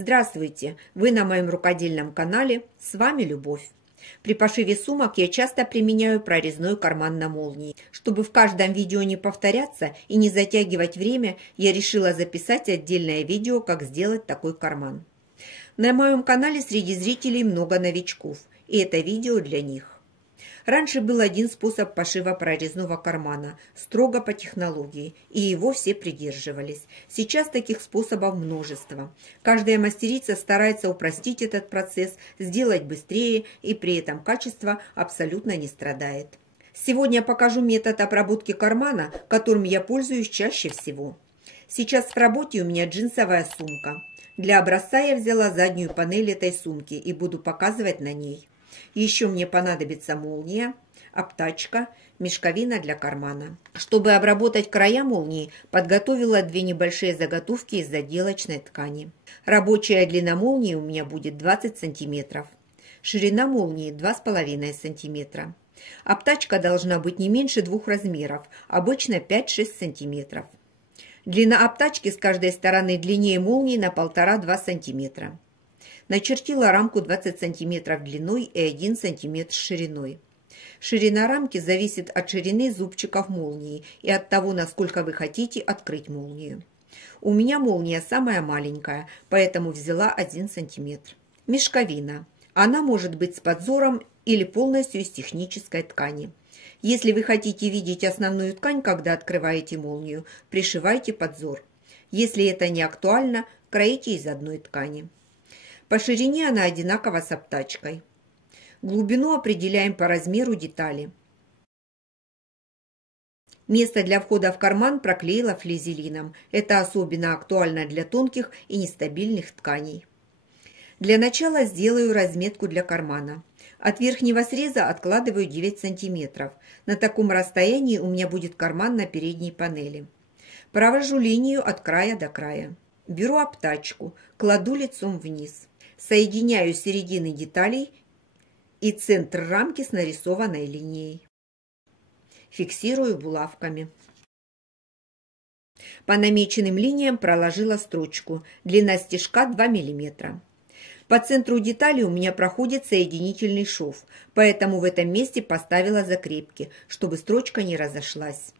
Здравствуйте! Вы на моем рукодельном канале, с вами Любовь. При пошиве сумок я часто применяю прорезной карман на молнии. Чтобы в каждом видео не повторяться и не затягивать время, я решила записать отдельное видео, как сделать такой карман. На моем канале среди зрителей много новичков, и это видео для них. Раньше был один способ пошива прорезного кармана, строго по технологии, и его все придерживались. Сейчас таких способов множество. Каждая мастерица старается упростить этот процесс, сделать быстрее, и при этом качество абсолютно не страдает. Сегодня я покажу метод обработки кармана, которым я пользуюсь чаще всего. Сейчас в работе у меня джинсовая сумка. Для образца я взяла заднюю панель этой сумки и буду показывать на ней. Еще мне понадобится молния, обтачка, мешковина для кармана. Чтобы обработать края молнии, подготовила две небольшие заготовки из заделочной ткани. Рабочая длина молнии у меня будет 20 см. Ширина молнии 2,5 см. Обтачка должна быть не меньше 2 размеров, обычно 5-6 см. Длина обтачки с каждой стороны длиннее молнии на 1,5-2 см. Начертила рамку 20 см длиной и 1 см шириной. Ширина рамки зависит от ширины зубчиков молнии и от того, насколько вы хотите открыть молнию. У меня молния самая маленькая, поэтому взяла 1 см. Мешковина. Она может быть с подзором или полностью из технической ткани. Если вы хотите видеть основную ткань, когда открываете молнию, пришивайте подзор. Если это не актуально, кроите из одной ткани. По ширине она одинакова с обтачкой. Глубину определяем по размеру детали. Место для входа в карман проклеила флизелином. Это особенно актуально для тонких и нестабильных тканей. Для начала сделаю разметку для кармана. От верхнего среза откладываю 9 см. На таком расстоянии у меня будет карман на передней панели. Провожу линию от края до края. Беру обтачку, кладу лицом вниз. Соединяю середины деталей и центр рамки с нарисованной линией. Фиксирую булавками. По намеченным линиям проложила строчку. Длина стежка 2 мм. По центру детали у меня проходит соединительный шов, поэтому в этом месте поставила закрепки, чтобы строчка не разошлась.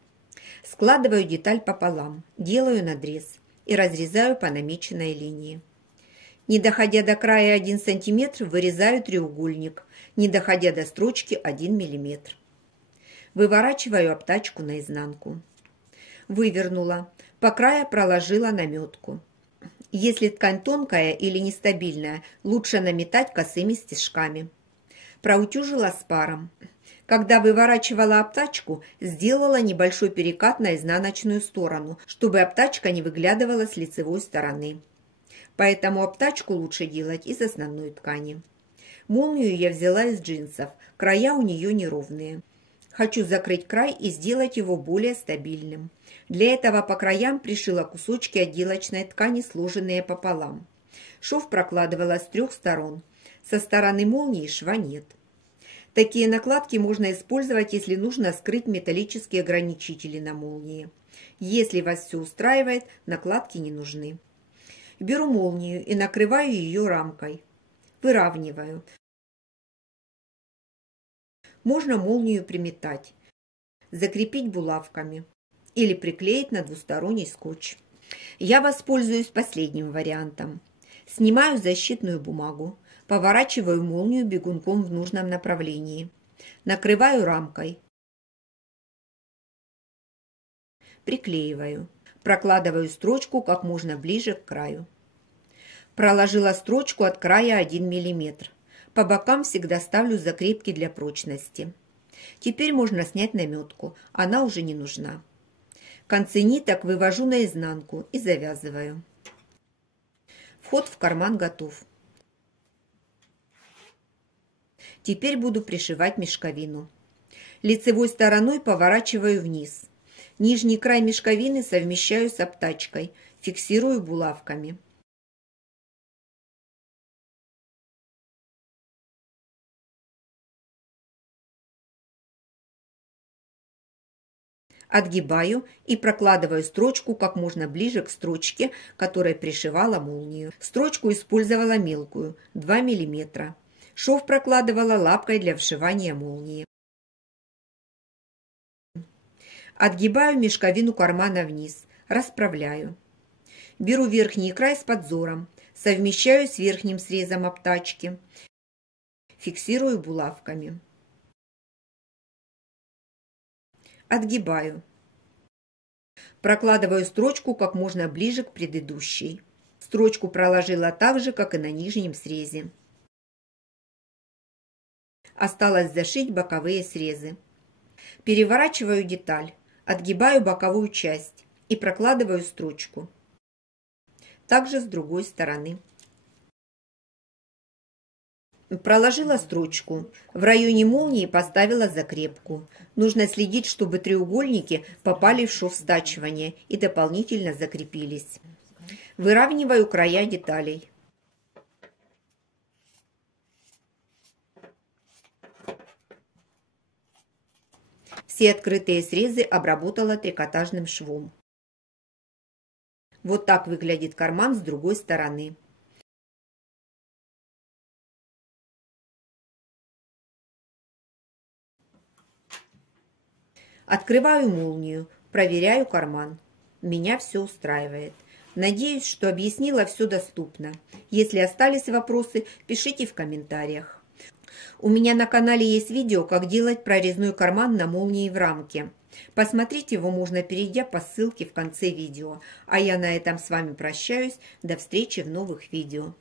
Складываю деталь пополам, делаю надрез и разрезаю по намеченной линии. Не доходя до края 1 см, вырезаю треугольник, не доходя до строчки 1 мм. Выворачиваю обтачку наизнанку. Вывернула, по краю проложила наметку. Если ткань тонкая или нестабильная, лучше наметать косыми стежками. Проутюжила спаром. Когда выворачивала обтачку, сделала небольшой перекат на изнаночную сторону, чтобы обтачка не выглядывала с лицевой стороны. Поэтому обтачку лучше делать из основной ткани. Молнию я взяла из джинсов, края у нее неровные. Хочу закрыть край и сделать его более стабильным. Для этого по краям пришила кусочки отделочной ткани, сложенные пополам. Шов прокладывала с 3 сторон. Со стороны молнии шва нет. Такие накладки можно использовать, если нужно скрыть металлические ограничители на молнии. Если вас все устраивает, накладки не нужны. Беру молнию и накрываю ее рамкой. Выравниваю. Можно молнию приметать, закрепить булавками или приклеить на двусторонний скотч. Я воспользуюсь последним вариантом. Снимаю защитную бумагу, поворачиваю молнию бегунком в нужном направлении, накрываю рамкой, приклеиваю, прокладываю строчку как можно ближе к краю. Проложила строчку от края 1 мм. По бокам всегда ставлю закрепки для прочности. Теперь можно снять наметку, она уже не нужна. Концы ниток вывожу наизнанку и завязываю. Вход в карман готов. Теперь буду пришивать мешковину. Лицевой стороной поворачиваю вниз. Нижний край мешковины совмещаю с обтачкой, фиксирую булавками. Отгибаю и прокладываю строчку как можно ближе к строчке, которой пришивала молнию. Строчку использовала мелкую, 2 мм. Шов прокладывала лапкой для вшивания молнии. Отгибаю мешковину кармана вниз, расправляю. Беру верхний край с подзором, совмещаю с верхним срезом обтачки, фиксирую булавками. Отгибаю. Прокладываю строчку как можно ближе к предыдущей. Строчку проложила так же, как и на нижнем срезе. Осталось зашить боковые срезы. Переворачиваю деталь, отгибаю боковую часть и прокладываю строчку. Также с другой стороны. Проложила строчку. В районе молнии поставила закрепку. Нужно следить, чтобы треугольники попали в шов стачивания и дополнительно закрепились. Выравниваю края деталей. Все открытые срезы обработала трикотажным швом. Вот так выглядит карман с другой стороны. Открываю молнию, проверяю карман. Меня все устраивает. Надеюсь, что объяснила все доступно. Если остались вопросы, пишите в комментариях. У меня на канале есть видео, как делать прорезной карман на молнии в рамке. Посмотреть его можно, перейдя по ссылке в конце видео. А я на этом с вами прощаюсь. До встречи в новых видео.